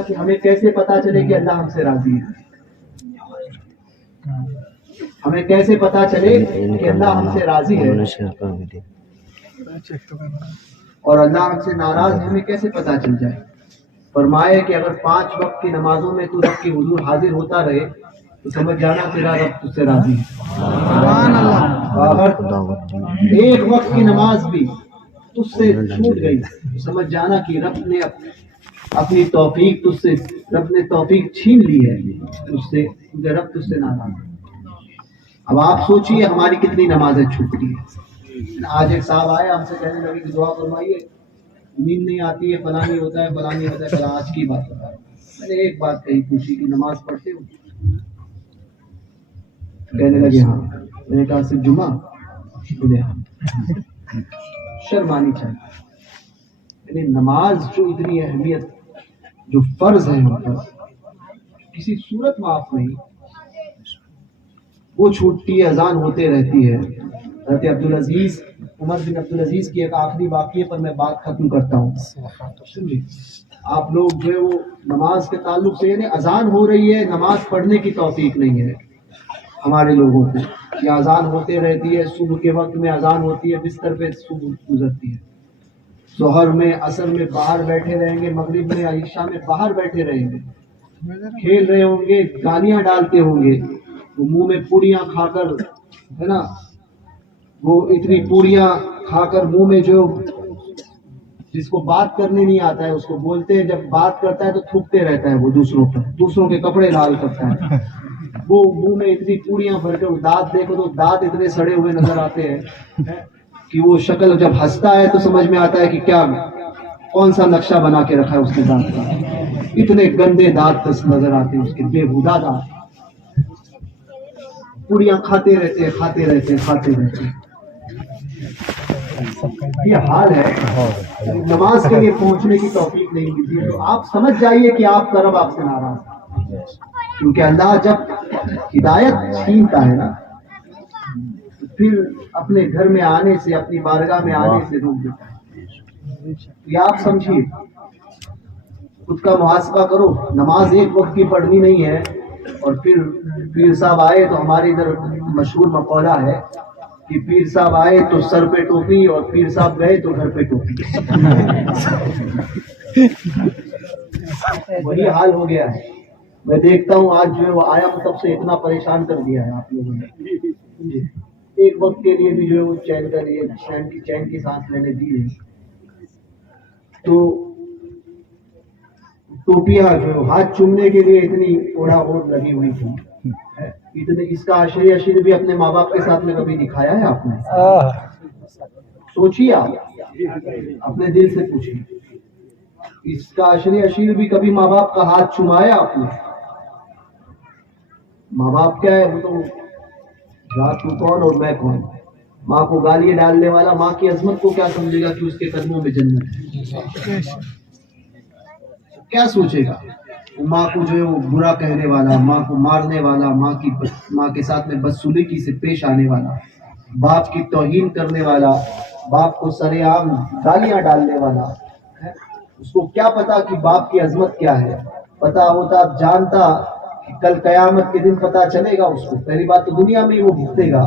کہ ہمیں کیسے پتا چلے کہ اللہ ہم سے راضی ہے؟ ہمیں کیسے پتا چلے کہ اللہ ہم سے راضی ہے اور اللہ ہم سے ناراض ہے؟ ہمیں کیسے پتا چل جائے؟ فرمائے کہ اگر 5 وقت کی نمازوں میں تو رب کے حضور حاضر ہوتا رہے تو سمجھ جانا تیرا رب تجھ سے راضی ہے۔ اگر 1 وقت کی نماز بھی تجھ سے چھوٹ گئی تو سمجھ جانا کہ رب نے اپنی توفیق تجھ سے، رب نے توفیق چھین لی ہے تجھ سے، کیونکہ رب تجھ سے ناراض ہے۔ اب آپ سوچیے ہماری کتنی نمازیں چھوٹتی ہیں۔ آج ایک صاحب آئے ہم سے کہنے لگے کہ دعا فرمائیے، نیند نہیں آتی ہے، فلاں نہیں ہوتا ہے، فلاں نہیں ہوتا ہے۔ پھر آج کی بات بتا رہا ہوں، میں نے ایک بات کہی، پوچھی کہ نماز پڑھتے ہو؟ کہنے لگے ہاں۔ میں نے کہا صرف جمعہ؟ بولے ہاں۔ شرمانی چاہیے، یعنی نماز جو اتنی اہمیت، جو فرض ہے ہم پر، کسی صورت معاف نہیں، وہ چھوٹتی ہے، اذان ہوتے رہتی ہے۔ حضرت عبدالعزیز، عمر بن عبدالعزیز کی ایک آخری واقعے پر میں بات ختم کرتا ہوں۔ آپ لوگ جو ہے وہ نماز کے تعلق سے، یعنی اذان ہو رہی ہے، نماز پڑھنے کی توفیق نہیں ہے ہمارے لوگوں کو۔ یہ اذان ہوتے رہتی ہے، صبح کے وقت میں اذان ہوتی ہے، بستر پہ صبح گزرتی ہے، ظہر میں، عصر میں باہر بیٹھے رہیں گے، مغرب میں، عشاء میں باہر بیٹھے رہیں گے، کھیل رہے ہوں گے، گالیاں ڈالتے ہوں گے، وہ منہ میں پوڑیاں کھا کر، ہے نا، وہ اتنی پوڑیاں کھا کر منہ میں، جو جس کو بات کرنے نہیں آتا ہے اس کو بولتے ہیں، جب بات کرتا ہے تو تھوکتے رہتا ہے وہ دوسروں پر، دوسروں کے کپڑے لال کرتا ہے، وہ منہ میں اتنی پوڑیاں بھر کر، دانت دیکھو تو دانت اتنے سڑے ہوئے نظر آتے ہیں کہ وہ شکل جب ہنستا ہے تو سمجھ میں آتا ہے کہ کیا، کون سا نقشہ بنا کے رکھا ہے اس کے دانت کا، اتنے گندے دانت نظر آتے ہیں اس کے، بےہودہ دانت، پوڑیاں کھاتے رہتے ہیں، کھاتے رہتے ہیں، کھاتے رہتے ہیں۔ یہ حال ہے، نماز کے لیے پہنچنے کی توفیق نہیں ملتی ہے۔ تو آپ سمجھ جائیے کہ آپ کا رب آپ سے ناراض ہے، کیونکہ اللہ جب ہدایت چھینتا ہے نا تو پھر اپنے گھر میں آنے سے، اپنی بارگاہ میں آنے سے روک دیتا ہے۔ یہ آپ سمجھیے، خود کا محاسبہ کرو۔ نماز 1 وقت کی پڑھنی نہیں ہے، اور پھر پیر صاحب آئے تو ہمارے ادھر مشہور مقولہ ہے کہ پیر صاحب آئے تو سر پہ ٹوپی، اور پیر صاحب گئے تو گھر پہ ٹوپی۔ وہی حال ہو گیا ہے۔ میں دیکھتا ہوں آج جو ہے وہ آیا تب سے اتنا پریشان کر دیا ہے آپ لوگوں نے، 1 وقت کے لیے بھی جو ہے وہ چین کر لیے، چین کی سانس لینے دی ہے۔ تو ٹوپیاں جو ہاتھ چومنے کے لیے اتنی اوڑا اوڑ لگی ہوئی تھی، اتنے، اس کا عشر بھی اپنے ماں باپ کے ساتھ میں کبھی دکھایا ہے آپ نے؟ سوچیے، آپ اپنے دل سے پوچھیے، اس کا عشر بھی کبھی ماں باپ کا ہاتھ چومایا آپ نے؟ ماں باپ کیا ہے، وہ تو رات تو کون اور میں کون۔ ماں کو گالی ڈالنے والا ماں کی عظمت کو کیا سمجھے گا کہ اس کے قدموں میں جنت ہے؟ کیا سوچے گا؟ ماں کو جو ہے وہ برا کہنے والا، ماں کو مارنے والا، ماں کے ساتھ میں بدسلوکی سے پیش آنے والا، باپ کی توہین کرنے والا، باپ کو سرے عام گالیاں ڈالنے والا، اس کو کیا پتا کہ باپ کی عظمت کیا ہے؟ پتا ہوتا، جانتا کہ کل قیامت کے دن پتا چلے گا اس کو۔ پہلی بات تو دنیا میں ہی وہ بھگتے گا،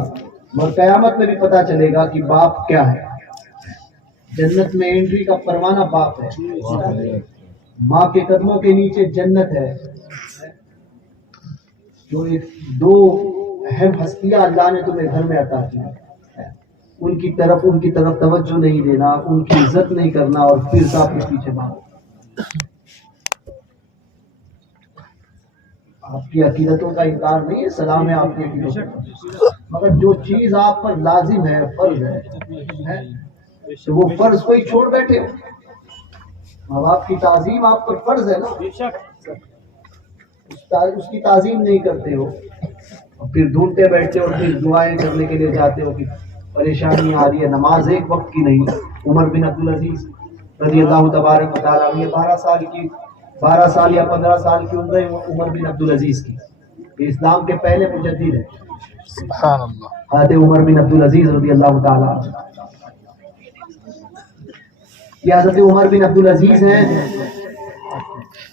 مگر قیامت میں بھی پتا چلے گا کہ باپ کیا ہے۔ جنت میں انٹری کا پروانہ باپ ہے، ماں کے قدموں کے نیچے جنت ہے۔ جو 2 اہم ہستیاں اللہ نے تمہیں گھر میں عطا کی، ان کی طرف توجہ نہیں دینا، ان کی عزت نہیں کرنا، اور پھر صاحب کے پیچھے بھاگو۔ آپ کی عقیدتوں کا انکار نہیں ہے، سلام ہے آپ کی عقیدتوں، مگر جو چیز آپ پر لازم ہے، فرض ہے، تو وہ فرض کوئی چھوڑ بیٹھے ہو۔ ماں باپ کی تعظیم آپ پر فرض ہے نا، اس کی تعظیم نہیں کرتے ہو، اور پھر ڈھونڈتے بیٹھتے ہو، اور پھر دعائیں کرنے کے لیے جاتے ہو کہ پریشانی آ رہی ہے۔ نماز 1 وقت کی نہیں۔ عمر بن عبدالعزیز رضی اللہ تبارک و تعالیٰ، یہ 12 سال یا 15 سال کی عمر ہے عمر بن عبدالعزیز کی، یہ اسلام کے پہلے مجدد ہے، سبحان اللہ، حضرت عمر بن عبدالعزیز رضی اللہ تعالیٰ۔ یہ حضرت عمر بن عبدالعزیز ہیں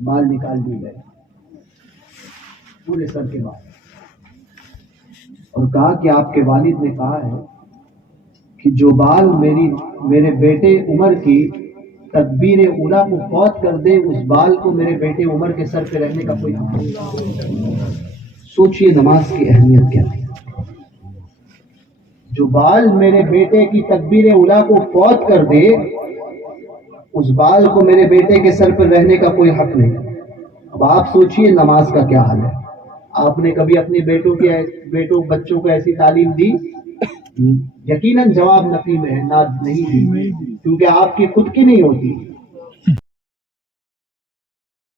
بال نکال دیے گئے پورے سر کے بال، اور کہا کہ آپ کے والد نے کہا ہے کہ جو بال میرے بیٹے عمر کی تکبیر اولیٰ کو فوت کر دے، اس بال کو میرے بیٹے عمر کے سر پہ رہنے کا کوئی حق نہیں۔ سوچئے نماز کی اہمیت کیا ہے۔ جو بال میرے بیٹے کی تکبیر اولیٰ کو فوت کر دے، اس بال کو میرے بیٹے کے سر پر رہنے کا کوئی حق نہیں۔ اب آپ سوچئے نماز کا کیا حال ہے۔ آپ نے کبھی اپنے بچوں کو ایسی تعلیم دی؟ یقیناً جواب نفی میں ہے، نہیں دی، کیونکہ آپ کی خود کی نہیں ہوتی،